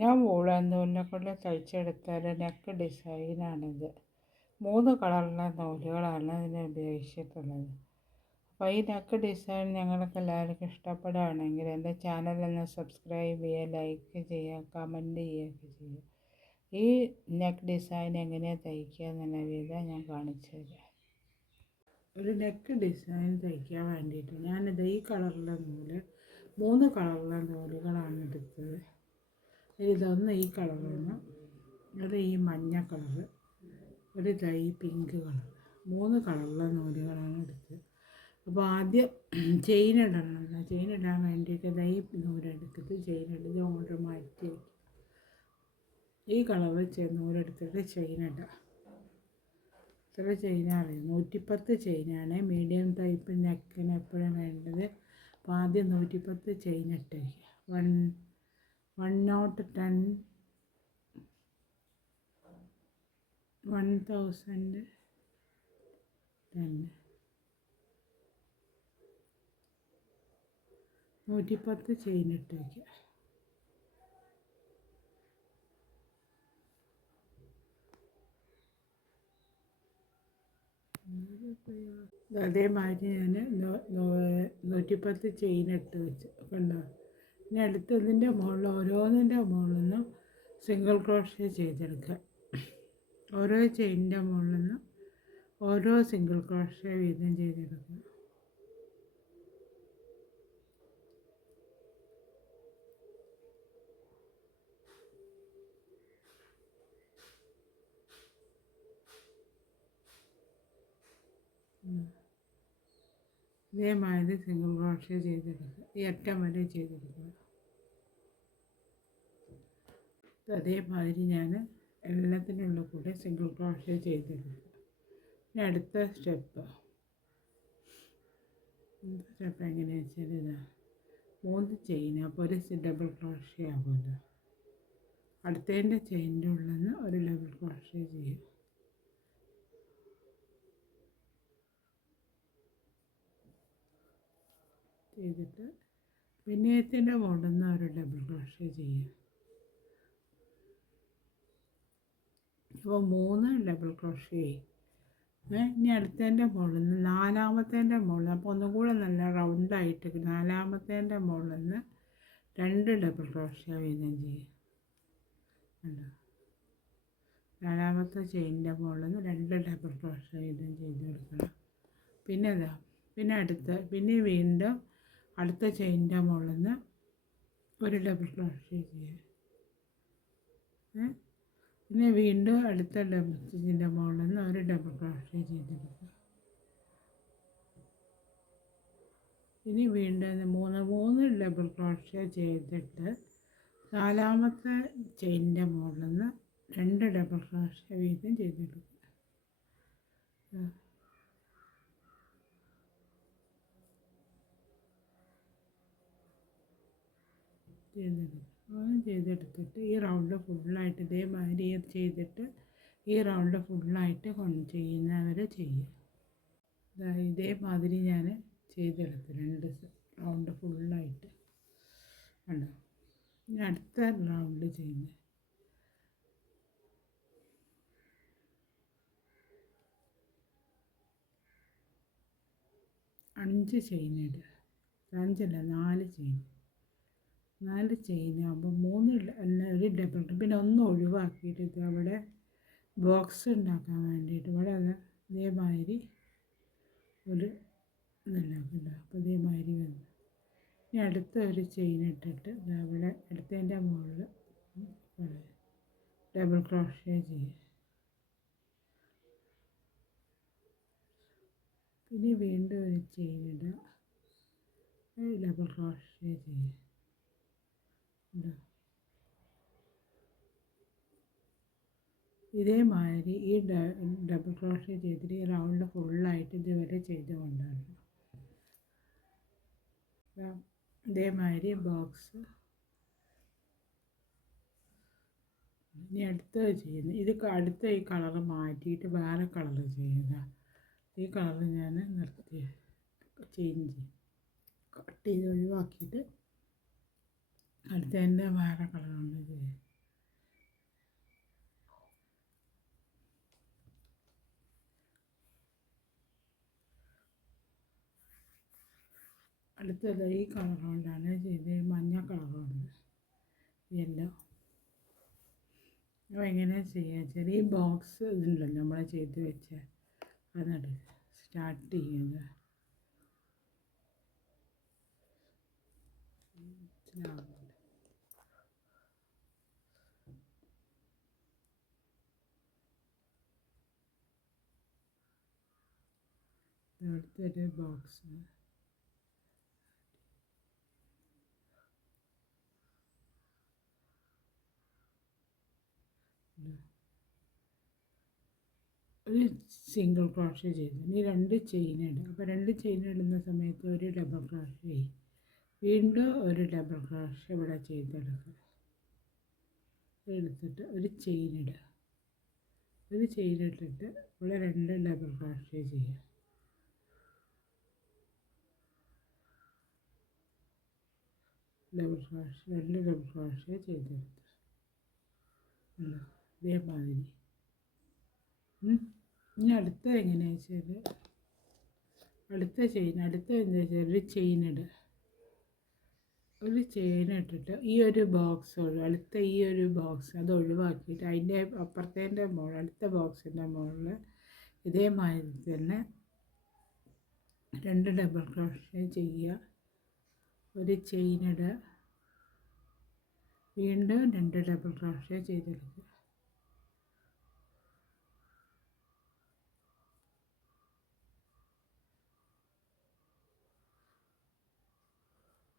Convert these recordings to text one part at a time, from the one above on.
ഞാൻ വൂളൻ നൂലിനെ കൊണ്ട് തയ്ച്ചെടുത്ത ഒരു നെക്ക് ഡിസൈനാണിത്. 3 കളറിലെ നൂലുകളാണ് ഇതിന് ഉപയോഗിച്ചിട്ടുള്ളത്. അപ്പോൾ ഈ നെക്ക് ഡിസൈൻ ഞങ്ങൾക്ക് എല്ലാവർക്കും ഇഷ്ടപ്പെടുകയാണെങ്കിൽ എൻ്റെ ചാനലൊന്ന് സബ്സ്ക്രൈബ് ചെയ്യുക, ലൈക്ക് ചെയ്യുക, കമൻറ്റ് ചെയ്യുകയൊക്കെ ചെയ്യുക. ഈ നെക്ക് ഡിസൈൻ എങ്ങനെയാണ് തയ്ക്കുക എന്നുള്ള വിധം ഞാൻ കാണിച്ചു തരാം. ഒരു നെക്ക് ഡിസൈൻ തയ്ക്കാൻ വേണ്ടിയിട്ട് ഞാനിത് ഈ കളറിലെ നൂല് 3 കളറിലെ നൂലുകളാണ് എടുത്തത്. ഇതൊന്ന് ഈ കളറാണ്, അത് ഈ മഞ്ഞ കളറ്, ഒരു ഈ പിങ്ക് കളർ. 3 കളറിലെ നൂലുകളാണ് എടുത്തത്. അപ്പോൾ ആദ്യം ചെയിൻ ഇടണം. ചെയിൻ ഇടാൻ വേണ്ടിയിട്ട് ഈ നൂലെടുത്തിട്ട് ചെയിൻ ഇട്ട് അങ്ങോട്ട് മാറ്റി വയ്ക്കും. ഈ കളറ് നൂലെടുത്തിട്ട് ചെയിൻ ഇടാം. ഇത്ര ചെയിനാണ്, 110 ചെയിനാണ്. മീഡിയം ടൈപ്പ് നെക്കിന് എപ്പോഴും വേണ്ടത്. അപ്പോൾ ആദ്യം 110 ചെയിൻ ഇട്ട് വയ്ക്കുക. 1010 110 ചെയിൻ ഇട്ട് വയ്ക്കുക. അതേമാതിരി ഞാൻ 110 ചെയിൻ ഇട്ട് വെച്ച് കണ്ടോ. ഇനി അടുത്തതിൻ്റെ മുകളിൽ ഓരോന്നിൻ്റെ മുകളിൽ നിന്നും സിംഗിൾ ക്രോഷ്യ ചെയ്തെടുക്കുക. ഓരോ ചെയിനിൻ്റെ മുകളിൽ നിന്ന് ഓരോ സിംഗിൾ ക്രോഷ്യ വീതം ചെയ്തെടുക്കുക. ഇതേമാതിരി സിംഗിൾ ക്രോഷ്യ ചെയ്തെടുക്കുക. ഈ അറ്റം വരെ ചെയ്തെടുക്കുക. അതേമാതിരി ഞാൻ എല്ലാത്തിനുള്ള കൂടെ സിംഗിൾ ക്രോഷ്യ ചെയ്തെടുക്കുക. ഇനി അടുത്ത സ്റ്റെപ്പ് എങ്ങനെയാണെന്ന് വെച്ചാൽ ഇതാ 3 ചെയിൻ, അപ്പോൾ ഒരു ഡബിൾ ക്രോഷ്യ ആകുമല്ലോ. അടുത്തതിൻ്റെ ചെയിനിൻ്റെ ഉള്ളിൽ നിന്ന് ഒരു ഡബിൾ ക്രോഷ്യ ചെയ്യുക. ചെയ്തിട്ട് പിന്നേത്തിൻ്റെ മുകളിൽ നിന്ന് ഒരു ഡബിൾ ക്രോഷ്യ ചെയ്യുക. അപ്പോൾ 3 ഡബിൾ ക്രോഷ്യ. ഇനി അടുത്തതിൻ്റെ മുകളിൽ നിന്ന് 4-മത്തേൻ്റെ മുകളിൽ, അപ്പോൾ ഒന്നും കൂടെ നല്ല റൗണ്ടായിട്ട് 4-മത്തേൻ്റെ മുകളിൽ നിന്ന് 2 ഡബിൾ ക്രോഷ്യ വീതം ചെയ്യുക. കണ്ടോ, 4-മത്തെ ചെയിനിൻ്റെ മുകളിൽ നിന്ന് 2 ഡബിൾ ക്രോഷ്യ വീതം ചെയ്ത് കൊടുക്കണം. പിന്നെ വീണ്ടും അടുത്ത ചെയിനിൻ്റെ മുകളിൽ നിന്ന് ഒരു ഡബിൾ ക്രോഷ്യ ചെയ്യുക. പിന്നെ വീണ്ടും അടുത്ത ഇതിൻ്റെ മുകളിൽ നിന്ന് ഒരു ഡബിൾ ക്രോഷ്യ ചെയ്തെടുക്കുക. ഇനി വീണ്ടും 3 ഡബിൾ ക്രോഷ്യ ചെയ്തിട്ട് 4-മത്തെ ചെയിനിൻ്റെ മുകളിൽ നിന്ന് 2 ഡബിൾ ക്രോഷ്യ വീതം ചെയ്തെടുക്കുക. ചെയ്തെടുത്തിട്ട് ഈ റൗണ്ട് ഫുള്ളായിട്ട് ഇതേമാതിരി ചെയ്തിട്ട് ഈ റൗണ്ട് ഫുള്ളായിട്ട് ചെയ്യുന്നവരെ ചെയ്യുക. ഇതേമാതിരി ഞാൻ ചെയ്തെടുത്ത് 2 റൗണ്ട് ഫുള്ളായിട്ട് കണ്ടോ. ഇനി അടുത്ത റൗണ്ട് ചെയ്യുന്നത് 5 ചെയിൻ ഇടുക. 5 അല്ല, 4 ചെയിൻ. 4 ചെയിനാകുമ്പോൾ 3 ഒരു ഡബിൾ, പിന്നെ ഒന്ന് ഒഴിവാക്കിയിട്ട് അവിടെ ബോക്സ് ഉണ്ടാക്കാൻ വേണ്ടിയിട്ട് ഇവിടെ ഇതേമാതിരി ഒരു ഇതുണ്ടാക്കില്ല. അപ്പോൾ ഇതേമാതിരി വന്നു. ഇനി അടുത്ത ഒരു ചെയിൻ ഇട്ടിട്ട് അവിടെ അടുത്തതിൻ്റെ മുകളിൽ ഡബിൾ ക്രോഷ്യ ചെയ്യുക. പിന്നെ വീണ്ടും ഒരു ചെയിൻ ഇടുക, ഡബിൾ ക്രോഷ്യ ചെയ്യുക. ഇതേമാതിരി ഈ ഡബിൾ ക്രോഷ്യ ചെയ്തിട്ട് ഈ റൗണ്ട് ഫുള്ളായിട്ട് ഇതുവരെ ചെയ്ത് കൊണ്ടുവരണം. ഇതേമാതിരി ബോക്സ്. ഇനി അടുത്തത് ചെയ്യുന്നത് അടുത്ത ഈ കളറ് മാറ്റിയിട്ട് വേറെ കളറ് ചെയ്യുക. ഈ കളറ് ഞാൻ ചേഞ്ച് കട്ട് ചെയ്ത് ഒഴിവാക്കിയിട്ട് അടുത്തതിൻ്റെ വേറെ കളറുണ്ട് ഇത്. അടുത്തത് ഈ കളർ കൊണ്ടാണ് ചെയ്ത്, മഞ്ഞ കളറുണ്ട്, യെല്ലോ. അപ്പോൾ എങ്ങനെ ചെയ്യുക, ചെറിയ ബോക്സ് ഇതുണ്ടല്ലോ നമ്മൾ ചെയ്ത് വെച്ച, അതെടുക്കുക, സ്റ്റാർട്ട് ചെയ്യുക. അടുത്തൊരു ബോക്സ്, ഒരു സിംഗിൾ ക്രോഷ്യ ചെയ്തു. ഇനി 2 ചെയിൻ ഇടുക. അപ്പോൾ 2 ചെയിൻ ഇടുന്ന സമയത്ത് ഒരു ഡബിൾ ക്രോഷ്യ ചെയ്യും. വീണ്ടും ഒരു ഡബിൾ ക്രോഷ്യ ഇവിടെ ചെയ്തെടുക്കുക. എടുത്തിട്ട് ഒരു ചെയിൻ ഇടുക. ഒരു ചെയിൻ ഇട്ടിട്ട് ഇവിടെ 2 ഡബിൾ ക്രോഷ്യ ചെയ്യുക. ഡബിൾ ക്രോഷ്യ, 2 ഡബിൾ ക്രോഷ്യ ചെയ്തെടുത്ത് ഇതേമാതിരി. ഇനി അടുത്ത എങ്ങനെയാണെന്ന് വെച്ചാൽ, അടുത്ത എന്താ വെച്ചാൽ ഒരു ചെയിൻ ഇടുക. ഒരു ചെയിൻ ഇട്ടിട്ട് ഈ ഒരു ബോക്സ്, അടുത്ത ഈ ഒരു ബോക്സ് അത് ഒഴിവാക്കിയിട്ട് അതിൻ്റെ അപ്പുറത്തേൻ്റെ മുകളിൽ, അടുത്ത ബോക്സിൻ്റെ മുകളിൽ ഇതേമാതിരി തന്നെ 2 ഡബിൾ ക്രോഷ്യ ചെയ്യുക. ഒരു ചെയിൻ ഇടുക. വീണ്ടും 2 ഡബിൾ ക്രോഷ്യ ചെയ്തെടുക്കുക.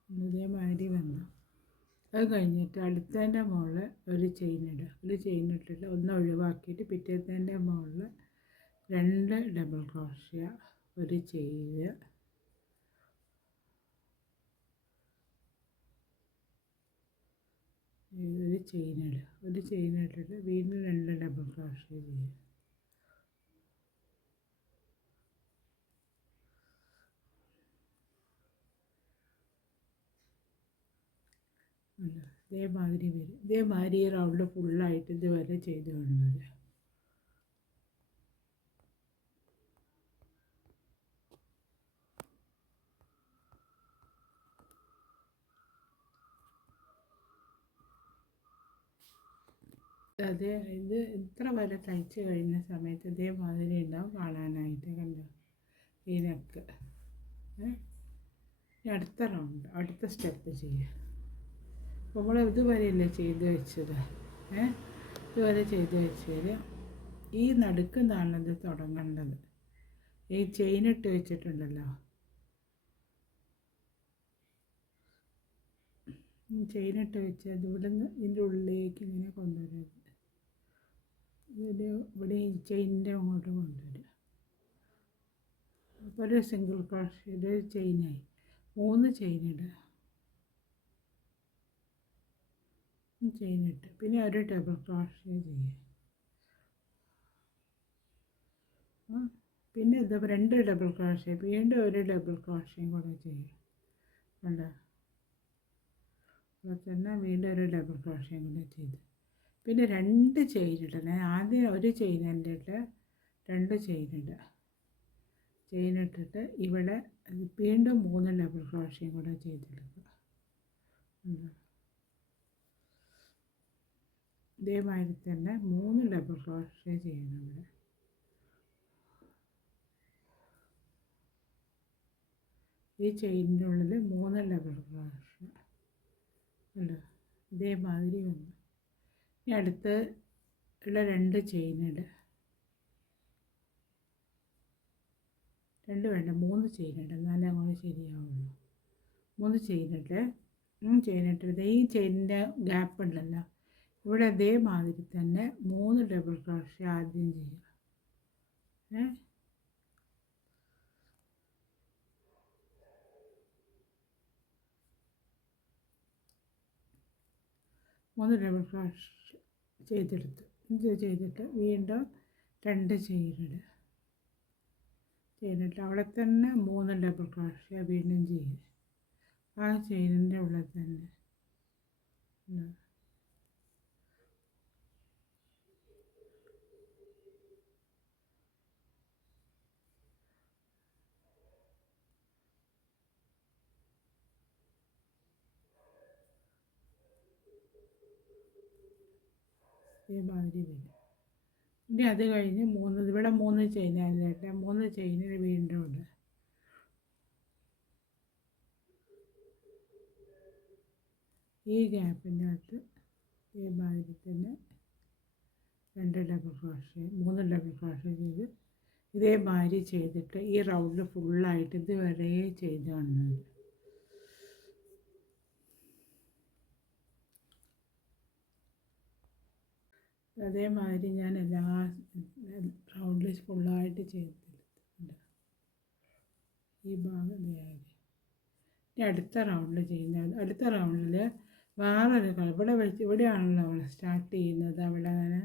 ഇതേമാതിരി വന്നു. അത് കഴിഞ്ഞിട്ട് അടുത്തതിൻ്റെ മുകളിൽ ഒരു ചെയിൻ ഇടുക. ഒരു ചെയിൻ ഇട്ടിട്ട് ഒന്ന് ഒഴിവാക്കിയിട്ട് പിറ്റേത്തതിൻ്റെ മുകളിൽ 2 ഡബിൾ ക്രോഷ്യ, ഒരു ചെയിൻ, ഒരു ചെയിൻ ഇടുക. ഒരു ചെയിൻ ഇട്ടിട്ട് വീണ്ടും 2 ഡബിൾ ക്രോഷ്യ ചെയ്യുക. ഇതേമാതിരി വരും. ഇതേമാതിരി ഈ റൗണ്ട് ഫുള്ളായിട്ട് ഇതുവരെ ചെയ്ത് കൊണ്ടുവരിക. ഇത് ഇത്ര വരെ തയ്ച്ച് കഴിഞ്ഞ സമയത്ത് ഇതേമാതിരി ഉണ്ടാവും കാണാനായിട്ട്. കണ്ടോ ഈ നെക്ക്. അടുത്ത റൗണ്ട്, അടുത്ത സ്റ്റെപ്പ് ചെയ്യുക. നമ്മൾ ഇതുവരെയല്ലേ ചെയ്ത് വെച്ചത്, ഇതുവരെ ചെയ്ത് വെച്ചതിൽ ഈ നടുക്കുന്നാണ് ഇത് തുടങ്ങേണ്ടത്. ഈ ചെയിൻ ഇട്ട് വെച്ചിട്ടുണ്ടല്ലോ, ചെയിൻ ഇട്ട് വെച്ചത് ഇവിടെ നിന്ന് ഇതിൻ്റെ ഉള്ളിലേക്ക് ഇങ്ങനെ കൊണ്ടുവരുന്നത്. ഇവിടെ ഈ ചെയിനിൻ്റെ അങ്ങോട്ട് കൊണ്ടുവരിക. അപ്പോൾ ഒരു സിംഗിൾ ക്രോഷ്യ, ഇത് ചെയിനായി. 3 ചെയിൻ ഇടുക. ചെയിൻ ഇട്ട് പിന്നെ ഒരു ഡബിൾ ക്രോഷ്യ ചെയ്യുക. പിന്നെ ഇത് 2 ഡബിൾ ക്രോഷ്യ, വീണ്ടും ഒരു ഡബിൾ ക്രോഷ്യയും കൂടെ ചെയ്യുക. കണ്ടോ, അപ്പോൾ തന്നെ വീണ്ടും ഒരു ഡബിൾ ക്രോഷ്യയും കൂടെ ചെയ്ത് പിന്നെ 2 ചെയിൻ ഇടണം. ആദ്യം ഒരു ചെയിൻ ഇട്ടിട്ട് 2 ചെയിൻ ഇടുക. ചെയിൻ ഇട്ടിട്ട് ഇവിടെ വീണ്ടും 3 ഡബിൾ ക്രോഷ്യയും കൂടെ ചെയ്തെടുക്കുക. ഇതേമാതിരി തന്നെ 3 ഡബിൾ ക്രോഷ്യ ചെയ്യണം. ഇവിടെ ഈ ചെയിനിൻ്റെ ഉള്ളിൽ 3 ഡബിൾ ക്രോഷ്യ ഉണ്ട്. ഇതേമാതിരി വന്നു. ഇനി അടുത്ത് ഉള്ള 2 ചെയിൻ ഇടുക. 2 വേണ്ട, 3 ചെയിൻ ഇടുക, എന്നാലേ അങ്ങോട്ട് ശരിയാവുള്ളൂ. 3 ചെയിൻ ഇട്ട് ഈ ചെയിനിൻ്റെ ഗ്യാപ്പ് ഉണ്ടല്ലോ, ഇവിടെ അതേമാതിരി തന്നെ 3 ഡബിൾ ക്രോഷ്യ ആദ്യം ചെയ്യുക. 3 ഡബിൾ ക്രോഷ്യ ചെയ്തെടുത്തു. ഇത് ചെയ്തിട്ട് വീണ്ടും 2 ചെയിൻ ഇടുക. ചെയിനിട്ട് അവിടെ തന്നെ 3 ഡബിൾ ക്രോഷ്യ വീണ്ടും ചെയ്യുക. ആ ചെയിനിൻ്റെ ഉള്ളിൽ തന്നെ ഇതേമാതിരി വരും. ഇനി അത് കഴിഞ്ഞ് ഇവിടെ 3 ചെയിനായിട്ട് 3 ചെയിനിൽ വീണ്ടും ഉണ്ട്. ഈ ഗ്യാപ്പിൻ്റെ അകത്ത് ഇതേമാതിരി തന്നെ 2 ഡബിൾ ക്രോഷ്യ 3 ഡബിൾ ക്രോഷ്യ ചെയ്ത് ഇതേമാതിരി ചെയ്തിട്ട് ഈ റൗണ്ടിൽ ഫുള്ളായിട്ട് ഇതുവരെ ചെയ്ത് കാണുന്നത്. അതേമാതിരി ഞാൻ എല്ലാ റൗണ്ടിൽ ഫുള്ളായിട്ട് ചെയ്തിട്ടുണ്ട്. ഈ ഭാഗം ഇതായി. ഇനി അടുത്ത റൗണ്ടിൽ ചെയ്യുന്നത് അടുത്ത റൗണ്ടിൽ വേറൊരു കളർ ഇവിടെയാണല്ലോ നമ്മൾ സ്റ്റാർട്ട് ചെയ്യുന്നത്. അവിടെ അങ്ങനെ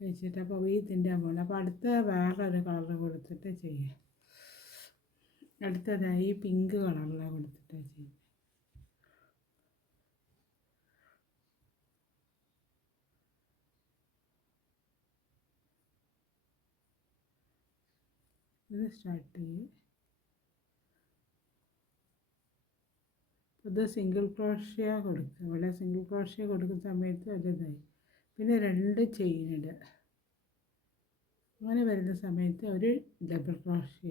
വെച്ചിട്ട് അപ്പോൾ ഇതിൻ്റെ പോലെ അപ്പോൾ അടുത്ത വേറൊരു കളർ കൊടുത്തിട്ട് ചെയ്യാം. അടുത്തതായി പിങ്ക് കളറിലാണ് കൊടുത്തിട്ട് ചെയ്യുന്നത്. ഇത് സ്റ്റാർട്ട് ചെയ്യും. ഇത് സിംഗിൾ ക്രോഷ്യ കൊടുക്കുക. ഇവിടെ സിംഗിൾ ക്രോഷ്യ കൊടുക്കുന്ന സമയത്ത് അതിതായി. പിന്നെ 2 ചെയിനിടുക. അങ്ങനെ വരുന്ന സമയത്ത് ഒരു ഡബിൾ ക്രോഷ്യ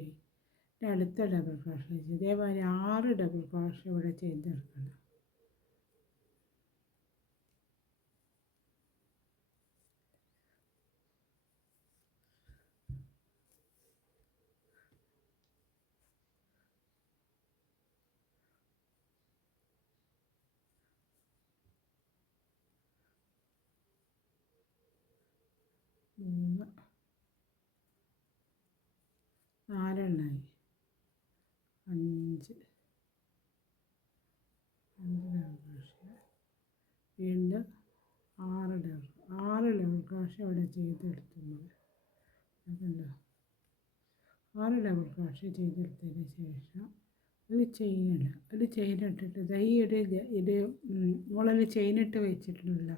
പിന്നെ അടുത്ത ഡബിൾ ക്രോഷ്യ ഇതേമാതിരി 6 ഡബിൾ ക്രോഷ്യ ഇവിടെ ചെയ്തെടുക്കണം. മൂന്ന് 4 എണ്ണമായി 5 ഡബിൾ ക്രോഷ്യ വീണ്ടും 6 ഡബിൾ ക്രോഷ്യ ഇവിടെ ചെയ്തെടുത്തുന്നത്. അതുണ്ടോ 6 ഡബിൾ ക്രോഷ്യ ചെയ്തെടുത്തതിന് ശേഷം ഒരു ചെയിനിട്ടിട്ട് ഇത് മുകളിൽ ചെയിനിട്ട് വെച്ചിട്ടുണ്ടല്ലോ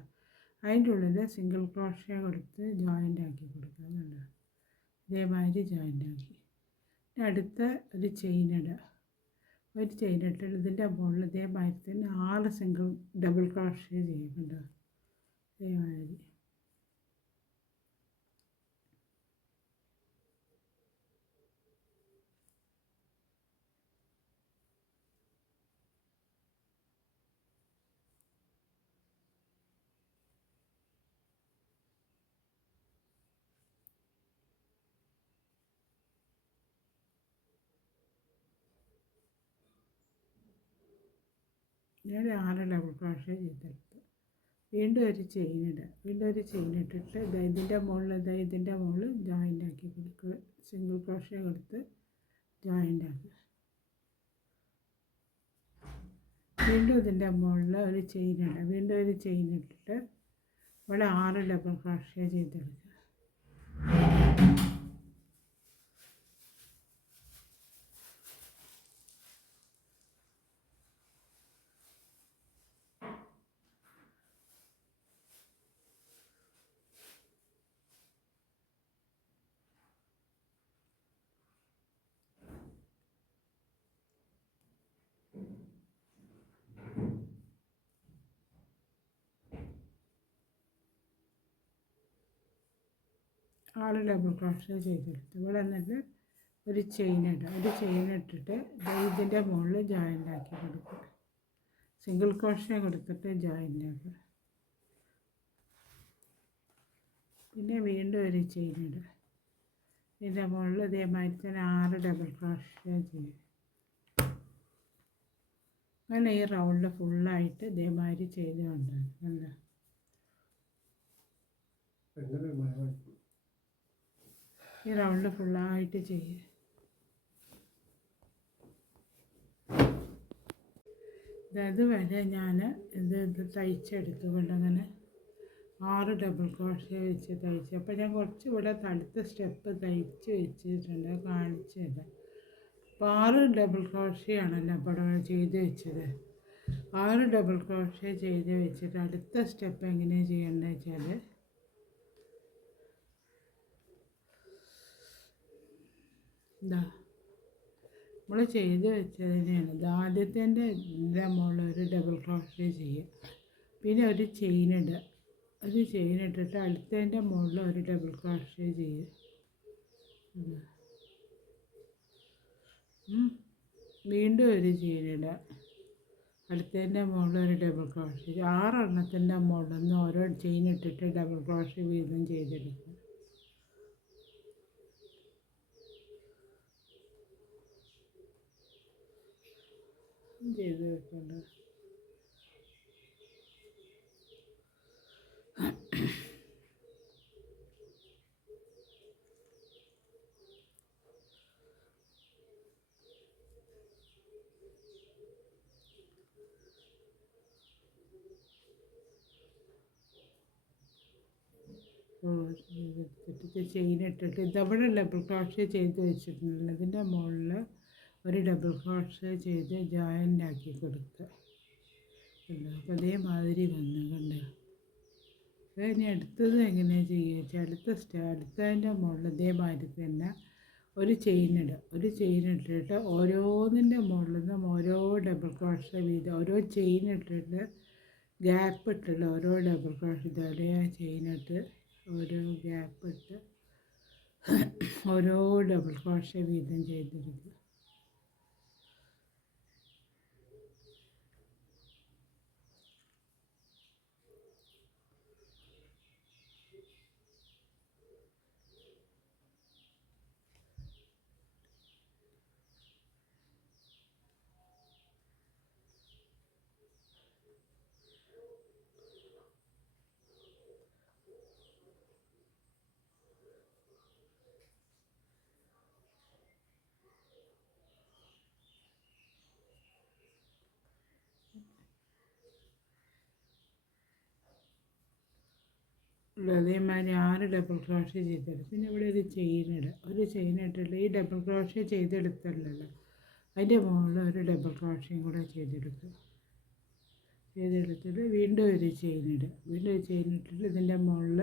അതിൻ്റെ ഉള്ളിൽ സിംഗിൾ ക്രോഷ്യ കൊടുത്ത് ജോയിൻ്റ് ആക്കി കൊടുക്കുക. ഇതേമാതിരി ജോയിൻ്റ് ആക്കി അടുത്ത ഒരു ചെയിനിടുക. ഒരു ചെയിനിട്ട് ഇതിൻ്റെ മുകളിൽ ഇതേമാതിരി തന്നെ 6 ഡബിൾ ക്രോഷ്യ ചെയ്യുന്നുണ്ട്. ഇതേമാതിരി ഞാൻ 6 ഡബിൾ ക്രോഷ്യ ചെയ്തെടുത്തു. വീണ്ടും ഒരു ചെയിനിട്ടിട്ട് ഇതിൻ്റെ മുകളിൽ ജോയിൻ്റ് ആക്കി കൊടുക്കുക. സിംഗിൾ ക്രോഷ്യ കൊടുത്ത് ജോയിൻ്റ് ആക്കുക. വീണ്ടും ഇതിൻ്റെ മുകളിൽ ഒരു ചെയിനിട്ടിട്ട് ഇവിടെ 6 ഡബിൾ ക്രോഷ്യ ചെയ്തെടുക്കുക. ആറ് ഡബിൾ ക്രോഷ്യ ചെയ്തെടുത്തു. ഇവിടെ എന്നിട്ട് ഒരു ചെയിനിട്ടിട്ട് ഇതിൻ്റെ മുകളിൽ ജോയിൻ്റ് ആക്കി കൊടുക്കുക. സിംഗിൾ ക്രോഷ്യ കൊടുത്തിട്ട് ജോയിൻ്റ് ആക്കുക. പിന്നെ വീണ്ടും ഒരു ചെയിനിടുക. ഇതിൻ്റെ മുകളിൽ ഇതേമാതിരി തന്നെ 6 ഡബിൾ ക്രോഷ്യ ചെയ്യും. അങ്ങനെ ഈ റൗണ്ട് ഫുള്ളായിട്ട് ഇതേമാതിരി ചെയ്ത് കൊണ്ടുവരും. ഈ റൗണ്ട് ഫുള്ളായിട്ട് ചെയ്യുക. അതുവരെ ഞാൻ ഇത് തയ്ച്ചെടുത്തുകൊണ്ട് അങ്ങനെ 6 ഡബിൾ ക്രോഷ്യ വെച്ച് തയ്ച്ചു. അപ്പോൾ ഞാൻ കുറച്ച് ഇവിടെ അടുത്ത സ്റ്റെപ്പ് തയ്ച്ച് വെച്ചിട്ടുണ്ട്, കാണിച്ചു തരാം. അപ്പോൾ 6 ഡബിൾ ക്രോഷ്യ ആണല്ലോ അപ്പോൾ ചെയ്ത് വെച്ചത്. 6 ഡബിൾ ക്രോഷ്യ ചെയ്ത് വെച്ചിട്ട് അടുത്ത സ്റ്റെപ്പ് എങ്ങനെയാണ് ചെയ്യേണ്ടത് വെച്ചാൽ ഇതാ നമ്മൾ ചെയ്ത് വെച്ചതിനെയാണ് ഇത് ആദ്യത്തിൻ്റെ മുകളിൽ ഒരു ഡബിൾ ക്രോഷ്യ ചെയ്യുക, പിന്നെ ഒരു ചെയിൻ ഇടുക, ഒരു ചെയിൻ ഇട്ടിട്ട് അടുത്തതിൻ്റെ മുകളിൽ ഒരു ഡബിൾ ക്രോഷ്യ ചെയ്യുക. വീണ്ടും ഒരു ചെയിൻ ഇടുക, അടുത്തതിൻ്റെ മുകളിൽ ഒരു ഡബിൾ ക്രോഷ്യ. 6 എണ്ണത്തിൻ്റെ മുകളിൽ നിന്ന് ഓരോ ചെയിൻ ഇട്ടിട്ട് ഡബിൾ ക്രോഷ്യ വീതം ചെയ്തെടുക്കുക. ചെയ്ത് വെക്കേണ്ടത് എടുത്തിട്ട് ചെയിൻ ഇട്ടിട്ട് ഇതവിടെ ഡബിൾ ക്രോഷ്യ ചെയ്ത് വെച്ചിട്ടുണ്ടല്ലോ, ഇതിൻ്റെ മുകളിൽ ഒരു ഡബിൾ ക്രോഷ്യ ചെയ്ത് ജോയിൻ്റ് ആക്കി കൊടുക്കുക. അപ്പോൾ അതേമാതിരി വന്നു കണ്ടോ. ഇനി അടുത്തത് എങ്ങനെയാണ് ചെയ്യുക വെച്ചാൽ അടുത്തതിൻ്റെ മുകളിൽ ഇതേമാതിരി തന്നെ ഒരു ചെയിൻ ഇടുക, ഒരു ചെയിൻ ഇട്ടിട്ട് ഓരോന്നിൻ്റെ മുകളിൽ നിന്നും ഓരോ ഡബിൾ ക്രോഷ്യ വീതം ഓരോ ചെയിൻ ഇട്ടിട്ട് ഗ്യാപ്പ് ഇട്ടിട്ട് ഓരോ ഡബിൾ ക്രോഷ്യ ഇതോടെ ചെയിൻ ഇട്ട് ഓരോ ഗ്യാപ്പ് ഇട്ട് ഓരോ ഡബിൾ ക്രോഷ്യ വീതം ചെയ്തെടുക്കുക. അതേമാതിരി 6 ഡബിൾ ക്രോഷ്യ ചെയ്തെടുത്ത് പിന്നെ ഇവിടെ ഒരു ചെയിൻ ഇടുക, ഒരു ചെയിൻ ഇട്ടിട്ട് ഈ ഡബിൾ ക്രോഷ്യ ചെയ്തെടുത്തല്ലോ അതിൻ്റെ മുകളിൽ ഒരു ഡബിൾ ക്രോഷ്യയും കൂടെ ചെയ്തെടുത്തിട്ട് വീണ്ടും ഒരു ചെയിൻ ഇടുക, വീണ്ടും ഒരു ചെയിൻ ഇട്ടിട്ട് ഇതിൻ്റെ മുകളിൽ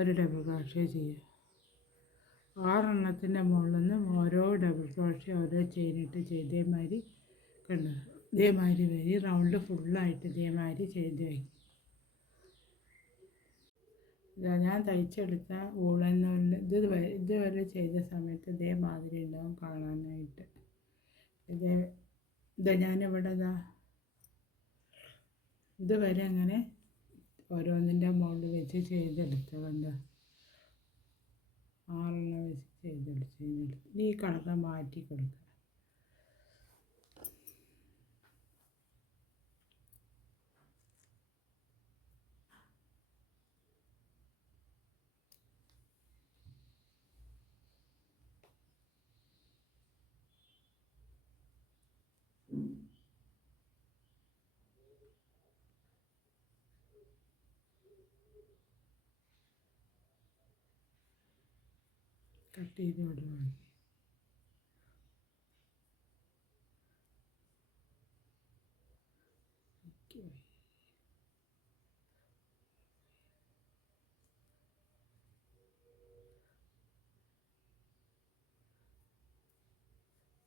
ഒരു ഡബിൾ ക്രോഷ്യ ചെയ്യുക. 6 എണ്ണത്തിൻ്റെ മുകളിൽ നിന്ന് ഓരോ ഡബിൾ ക്രോഷ്യ ഓരോ ചെയിൻ ഇട്ട് ചെയ്തേമാതിരി കണ്ടു. ഇതേമാതിരി വരി റൗണ്ട് ഫുള്ളായിട്ട് ഇതേമാതിരി ചെയ്ത് വയ്ക്കും. ഞാൻ തയ്ച്ചെടുത്ത വൂളൻ നൂലിൽ ഇതുവരെ ചെയ്ത സമയത്ത് ഇതേമാതിരി ഉണ്ടാവും കാണാനായിട്ട്. ഞാനിവിടെ ഇതുവരെ അങ്ങനെ ഓരോന്നിൻ്റെ മുകളിൽ വെച്ച് ചെയ്തെടുത്തതുണ്ട്. 6 എണ്ണം വെച്ച് ചെയ്തെടുത്ത് ഈ കളർ മാറ്റി കൊടുക്കുക. കട്ട് ചെയ്ത് വിടുകയാണ്.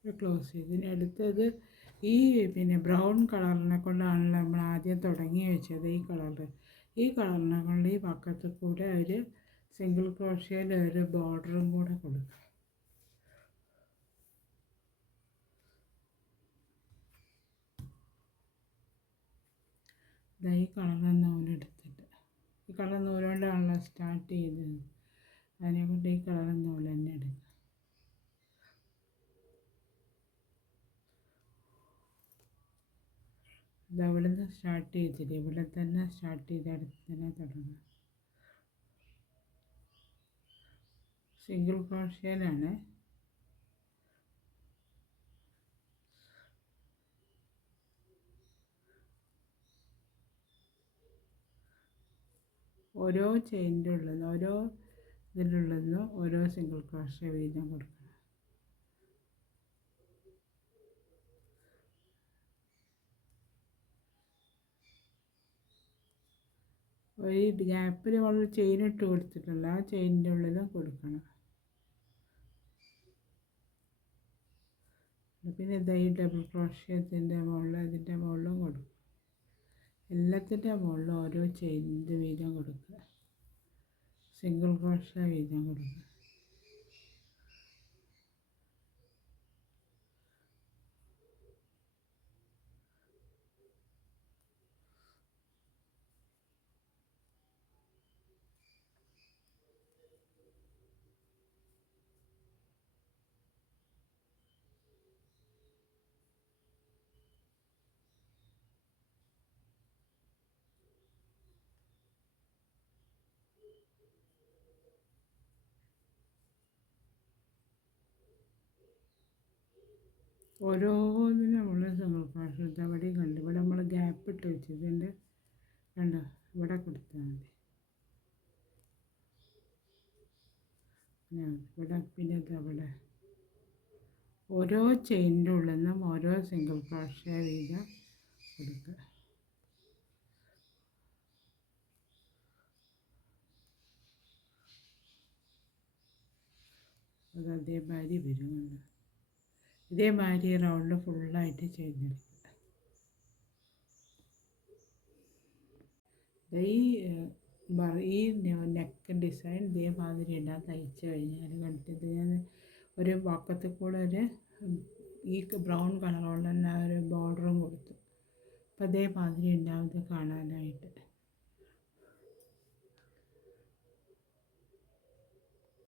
ക്ലോസ് ചെയ്ത് ഇനി അടുത്തത് ഈ ബ്രൗൺ കളറിനെ കൊണ്ടാണല്ലോ നമ്മൾ ആദ്യം തുടങ്ങി വെച്ചത്. ഈ കളറിനെ കൊണ്ട് ഈ പക്കത്ത് കൂടെ ഒരു സിംഗിൾ ക്രോഷ്യയിൽ ഒരു ബോർഡറും കൂടെ കൊടുക്കുക. ഈ കളർ നൂലെടുത്തിട്ട് ഈ കളർ നൂലുകൊണ്ടാണല്ലോ സ്റ്റാർട്ട് ചെയ്തത്, അതിനെക്കൊണ്ട് ഈ കളർ നൂല് തന്നെ എടുക്കുക. ഇവിടെ നിന്ന് സ്റ്റാർട്ട് ചെയ്തില്ല, ഇവിടെ തന്നെ സ്റ്റാർട്ട് ചെയ്ത് അടുത്ത് തന്നെ തുടങ്ങുക. സിംഗിൾ ക്രോഷ്യയിലാണ്. ഓരോ ചെയിനിൻ്റെ ഉള്ളിൽ നിന്ന് ഓരോ ഇതിൻ്റെ ഉള്ളിൽ നിന്ന് ഓരോ സിംഗിൾ ക്രോഷ്യ വീതം കൊടുക്കണം. ഒരു ഗ്യാപ്പിൽ നമ്മൾ ചെയിൻ ഇട്ട് കൊടുത്തിട്ടുണ്ട്, ആ ചെയിനിൻ്റെ ഉള്ളിലും കൊടുക്കണം. പിന്നെ ഇതാ ഈ ഡബിൾ ക്രോഷ്യത്തിൻ്റെ മുകളിൽ അതിൻ്റെ മുകളിലും കൊടുക്കും. എല്ലാത്തിൻ്റെ മുകളിലും ഓരോ ചെയിനിൻ്റെ വീതം കൊടുക്കുക, സിംഗിൾ ക്രോഷ്യ വീതം കൊടുക്കുക. ഓരോന്നിനും നമ്മൾ സിംഗിൾ ക്രോഷ്യ എടുത്ത് അവിടെയും കണ്ട് ഇവിടെ നമ്മൾ ഗ്യാപ്പ് ഇട്ട് വെച്ചിട്ടുണ്ട്, കണ്ടോ, ഇവിടെ കൊടുത്താൽ മതി. ഇവിടെ പിന്നെ അവിടെ ഓരോ ചെയിനിൻ്റെ ഉള്ളിൽ നിന്നും ഓരോ സിംഗിൾ ക്രോഷ്യ വീതം കൊടുക്കുക. അത് അതേമാതിരി വരുന്നുണ്ട്. ഇതേമാതിരി റൗണ്ട് ഫുള്ളായിട്ട് ചെയ്തെടുക്കുക. ഈ നെക്ക് ഡിസൈൻ ഇതേമാതിരി ഇടാൻ തയ്ച്ച് കഴിഞ്ഞാൽ കണ്ടിട്ട് ഞാൻ ഒരു പക്കത്തിൽ കൂടെ ഈ ബ്രൗൺ കളറുള്ള തന്നെ ഒരു ബോർഡറും കൊടുത്തു. അപ്പോൾ അതേമാതിരി ഉണ്ടാവുന്നത് കാണാനായിട്ട്.